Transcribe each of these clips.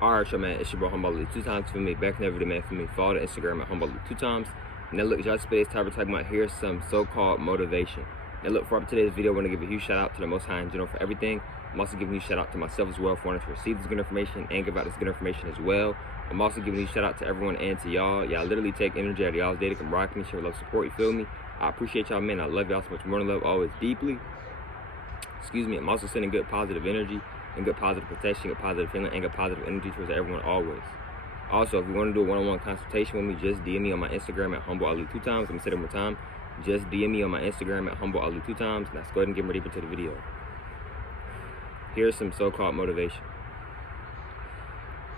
Alright, yo, man, it's your boy Humble 2 times for me. Back never the man for me. Follow the Instagram at Humble 2 times. Now look, y'all space time we're talking about here's some so-called motivation. Now look, for today's video, I want to give a huge shout out to the Most High in general for everything. I'm also giving a shout out to myself as well for wanting to receive this good information and give out this good information as well. I'm also giving a shout out to everyone and to y'all. Y'all literally take energy out of y'all's day to come rock me, share love, support, you feel me? I appreciate y'all, man. I love y'all so much more than love, always deeply. Excuse me. I'm also sending good positive energy and good positive protection, good positive feeling, and good positive energy towards everyone always. Also, if you want to do a one-on-one consultation with me, just DM me on my Instagram at HumbleAli 2 times. I'm gonna say it one more time. Just DM me on my Instagram at HumbleAli 2 times. Now let's go ahead and get ready into the video. Here's some so-called motivation.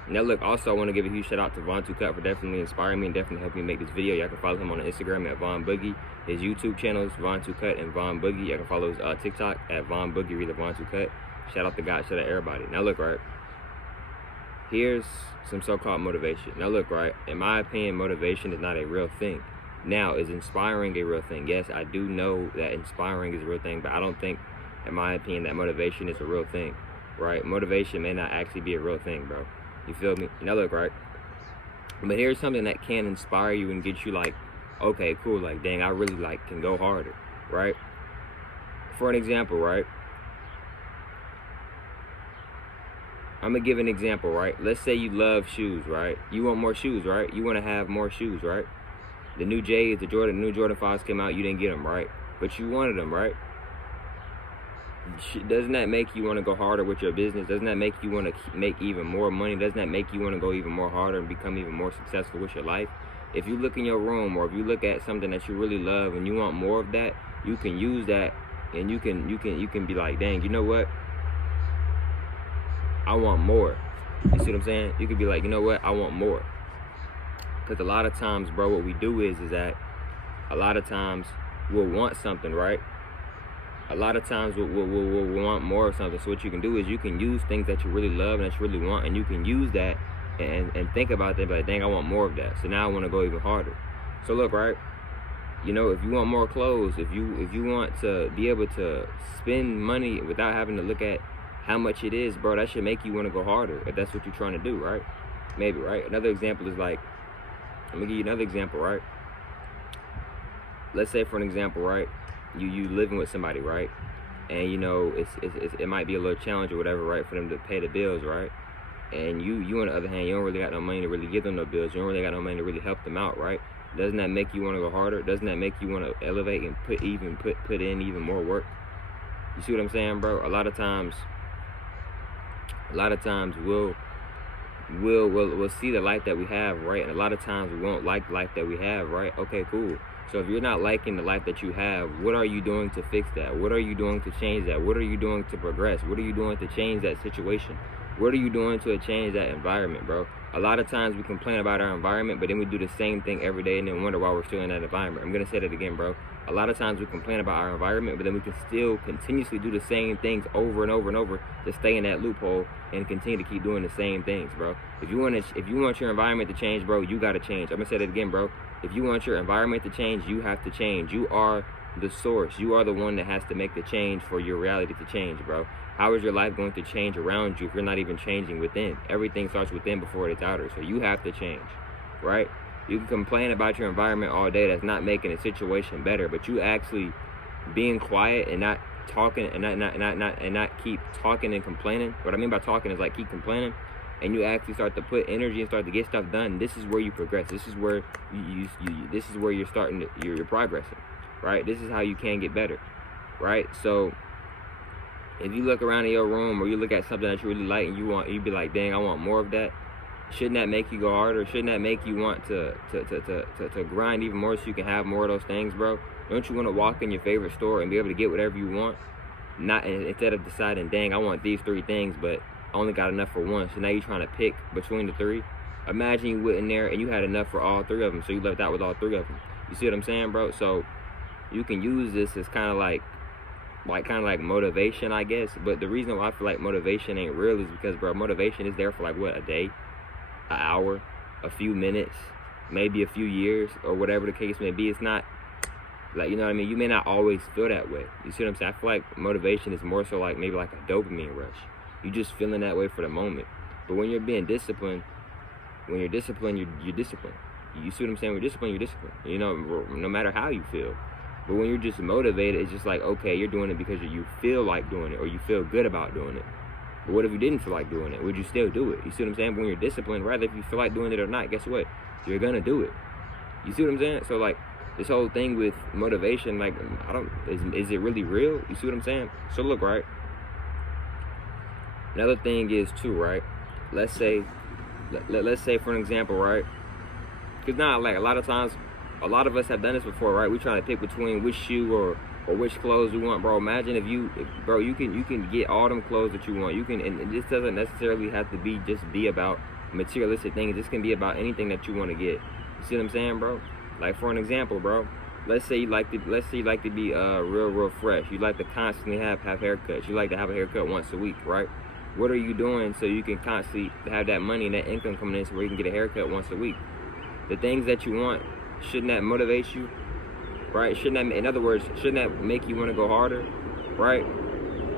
Now look, also I want to give a huge shout out to Von 2 Cut for definitely inspiring me and definitely helping me make this video. Y'all can follow him on Instagram at Von Boogie. His YouTube channels, Von 2 Cut and Von Boogie. Y'all can follow his TikTok at Von Boogie, read the Von 2 Cut. Shout out to God, shout out everybody. Now look, right, here's some so-called motivation. Now look, right, in my opinion, motivation is not a real thing. Now, is inspiring a real thing? Yes, I do know that inspiring is a real thing, but I don't think, in my opinion, that motivation is a real thing, right? Motivation may not actually be a real thing, bro. You feel me? Now look, right, but here's something that can inspire you and get you like, okay, cool, like, dang, I really like can go harder, right? For an example, right, I'm gonna give an example, right? Let's say you love shoes, right? You want more shoes, right? You want to have more shoes, right? The new J's, the new Jordan 5s came out, you didn't get them, right? But you wanted them, right? Doesn't that make you want to go harder with your business? Doesn't that make you want to make even more money? Doesn't that make you want to go even more harder and become even more successful with your life? If you look in your room, or if you look at something that you really love and you want more of that, you can use that, and you can be like, dang, you know what? I want more. You see what I'm saying? You could be like, you know what? I want more. Because a lot of times, bro, what we do is that a lot of times we'll want something, right? A lot of times we'll want more of something. So what you can do is you can use things that you really love and that you really want, and you can use that and think about that, like, dang, I want more of that. So now I want to go even harder. So look, right? You know, if you want more clothes, if you want to be able to spend money without having to look at how much it is, bro, that should make you want to go harder if that's what you're trying to do, right? Maybe, right? Another example is like, let me give you another example, right? Let's say, for an example, right, you living with somebody, right, and you know it might be a little challenge or whatever, right, for them to pay the bills, right? And you on the other hand, you don't really got no money to really give them no bills. You don't really got no money to really help them out, right? Doesn't that make you want to go harder? Doesn't that make you want to elevate and put in even more work? You see what I'm saying, bro? A lot of times we'll see the life that we have, right? And a lot of times we won't like the life that we have, right? Okay, cool. So if you're not liking the life that you have, what are you doing to fix that? What are you doing to change that? What are you doing to progress? What are you doing to change that situation? What are you doing to change that environment, bro? A lot of times we complain about our environment, but then we do the same thing every day and then wonder why we're still in that environment. I'm gonna say that again, bro. A lot of times we complain about our environment, but then we can still continuously do the same things over and over and over to stay in that loophole and continue to keep doing the same things, bro. If you want your environment to change, bro, you gotta change. I'm gonna say that again, bro. If you want your environment to change, you have to change. You are the source. You are the one that has to make the change for your reality to change, bro. How is your life going to change around you if you're not even changing within? Everything starts within before it's outer, so you have to change, right? You can complain about your environment all day. That's not making a situation better, but you actually being quiet and not talking and not keep talking and complaining. What I mean by talking is like keep complaining, and you actually start to put energy and start to get stuff done. This is where you progress. This is where this is where you're starting to, you're progressing, right? This is how you can get better, right? So if you look around in your room or you look at something that you really like and you be like, dang, I want more of that. Shouldn't that make you go harder? Shouldn't that make you want to grind even more so you can have more of those things, bro? Don't you want to walk in your favorite store and be able to get whatever you want? Not instead of deciding, dang, I want these 3 things, but I only got enough for one. So now you're trying to pick between the 3. Imagine you went in there and you had enough for all 3 of them, so you left out with all 3 of them. You see what I'm saying, bro? So you can use this as kind of like motivation, I guess. But the reason why I feel like motivation ain't real is because, bro, motivation is there for like what, a day, an hour, a few minutes, maybe a few years, or whatever the case may be. It's not like, you know what I mean? You may not always feel that way. You see what I'm saying? I feel like motivation is more so like maybe like a dopamine rush. You just feeling that way for the moment. But when you're being disciplined, you're disciplined. You see what I'm saying? With discipline, you're disciplined. You know, no matter how you feel. But when you're just motivated, it's just like, okay, you're doing it because you feel like doing it, or you feel good about doing it. But what if you didn't feel like doing it? Would you still do it? You see what I'm saying? But when you're disciplined, rather if you feel like doing it or not, guess what? You're gonna do it. You see what I'm saying? So like this whole thing with motivation, like is it really real? You see what I'm saying? So look, right? Another thing is too, right? Let's say for an example, right? Because now, like a lot of times, a lot of us have done this before, right? We're trying to pick between which shoe or which clothes we want, bro. Imagine if you can get all them clothes that you want. You can, and this doesn't necessarily have to be about materialistic things. This can be about anything that you want to get. You see what I'm saying, bro? Like for an example, bro. Let's say you like to be real fresh. You like to constantly have haircuts. You like to have a haircut once a week, right? What are you doing so you can constantly have that money and that income coming in so where you can get a haircut once a week? The things that you want, shouldn't that motivate you, right? In other words, shouldn't that make you want to go harder, right?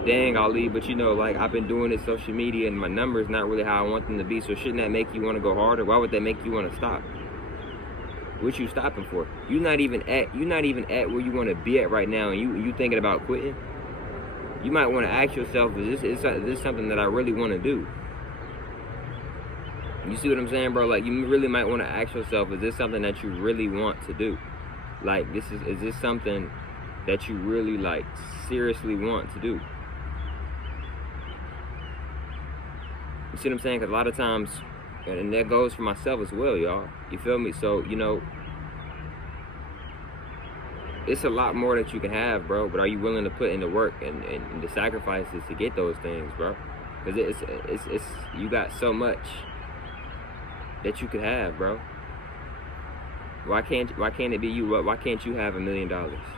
Dang, Ali, but you know, like I've been doing this social media and my numbers not really how I want them to be, so shouldn't that make you want to go harder? Why would that make you want to stop? What you stopping for? You're not even at where you want to be at right now, and you thinking about quitting. You might want to ask yourself, is this something that I really want to do? You see what I'm saying, bro? Like, you really might want to ask yourself, is this something that you really want to do? Like, is this something that you really, like, seriously want to do? You see what I'm saying? Because a lot of times, and that goes for myself as well, y'all. You feel me? So, you know, it's a lot more that you can have, bro. But are you willing to put in the work and the sacrifices to get those things, bro? Because it's you got so much that you could have, bro. Why can't it be you? Why can't you have $1 million?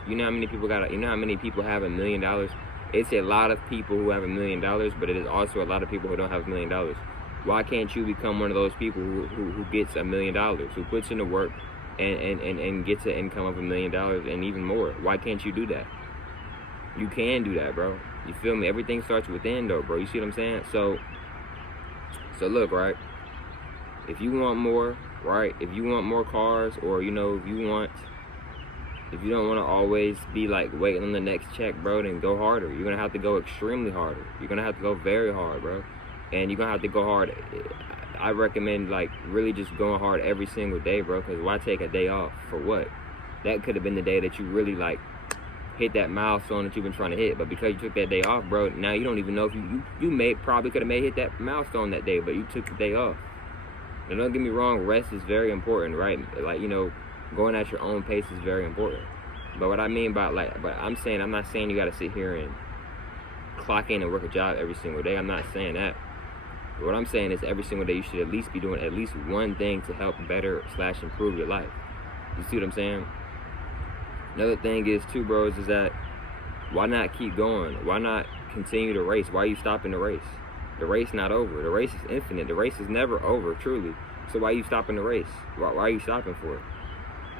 You know how many people you know how many people have $1 million? It's a lot of people who have $1 million, but it is also a lot of people who don't have $1 million. Why can't you become one of those people who gets $1 million, who puts in the work and gets an income of $1 million and even more? Why can't you do that? You can do that, bro. You feel me? Everything starts within, though, bro. You see what I'm saying? So look, right? If you want more, right? If you want more cars, or you know, if you don't want to always be like waiting on the next check, bro, then go harder. You're gonna have to go extremely harder. You're gonna have to go very hard, bro. And you're gonna have to go hard. I recommend like really just going hard every single day, bro. Because why take a day off for what? That could have been the day that you really like hit that milestone that you've been trying to hit. But because you took that day off, bro, now you don't even know if you probably could have hit that milestone that day, but you took the day off. Now don't get me wrong, rest is very important, right? Like, you know, going at your own pace is very important. But what I mean by I'm not saying you gotta sit here and clock in and work a job every single day. I'm not saying that. But what I'm saying is every single day you should at least be doing at least one thing to help better / improve your life. You see what I'm saying? Another thing is too, bros, is that why not keep going? Why not continue the race? Why are you stopping the race? The race not over. The race is infinite. The race is never over, truly. So why are you stopping the race? Why are you stopping for it?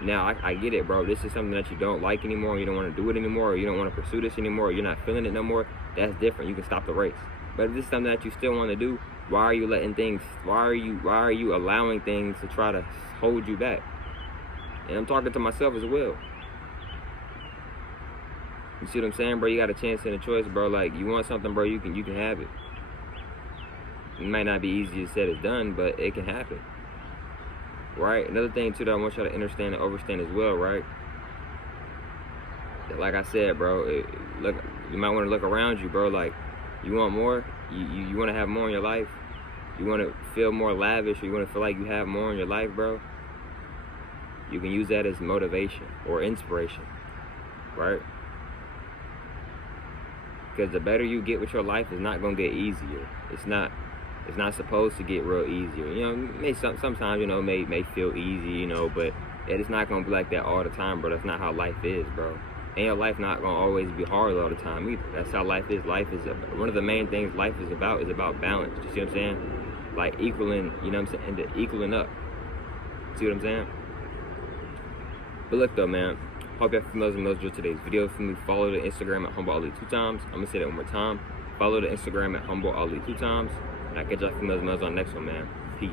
Now, I get it, bro. This is something that you don't like anymore. You don't want to do it anymore. Or you don't want to pursue this anymore. Or you're not feeling it no more. That's different. You can stop the race. But if this is something that you still want to do, why are you allowing things to try to hold you back? And I'm talking to myself as well. You see what I'm saying, bro? You got a chance and a choice, bro. Like, you want something, bro, you can have it. It might not be easier said as done, but it can happen. Right? Another thing, too, that I want y'all to understand and overstand as well, right? Like I said, bro, look, you might want to look around you, bro. Like, you want more? You want to have more in your life? You want to feel more lavish, or you want to feel like you have more in your life, bro? You can use that as motivation or inspiration, right? Because the better you get with your life, it's not going to get easier. It's not supposed to get real easier. You know, sometimes, you know, may feel easy, you know, but it's not going to be like that all the time, bro. That's not how life is, bro. And your life not going to always be hard all the time either. That's how life is. Life is, one of the main things life is about balance. You see what I'm saying? Like equaling, you know what I'm saying? Equaling up. See what I'm saying? But look though, man. Hope y'all familiar with today's video. For me, follow the Instagram at HumbleAli 2 times. I'm going to say that one more time. Follow the Instagram at HumbleAli 2 times. And I'll catch y'all females on the next one, man. Peace.